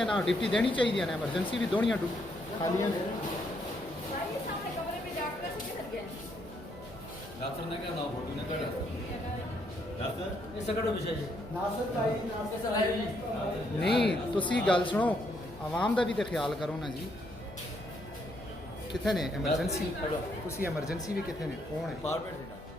है ना डिप्टी देनी चाहिए ना एमरजेंसी भी दोनियां खालियां ने डॉक्टर ने क्या नाम फोटो ने कर डॉक्टर ਇਹ ਸਕੜੋ ਵਿਸ਼ਾ ਜੀ नहीं तुसी गल सुनो आवाम का भी तो ख्याल करो ना जी कितने ने एमरजेंसी तुसी एमरजेंसी भी कितने ने कौन है पार्टमेंट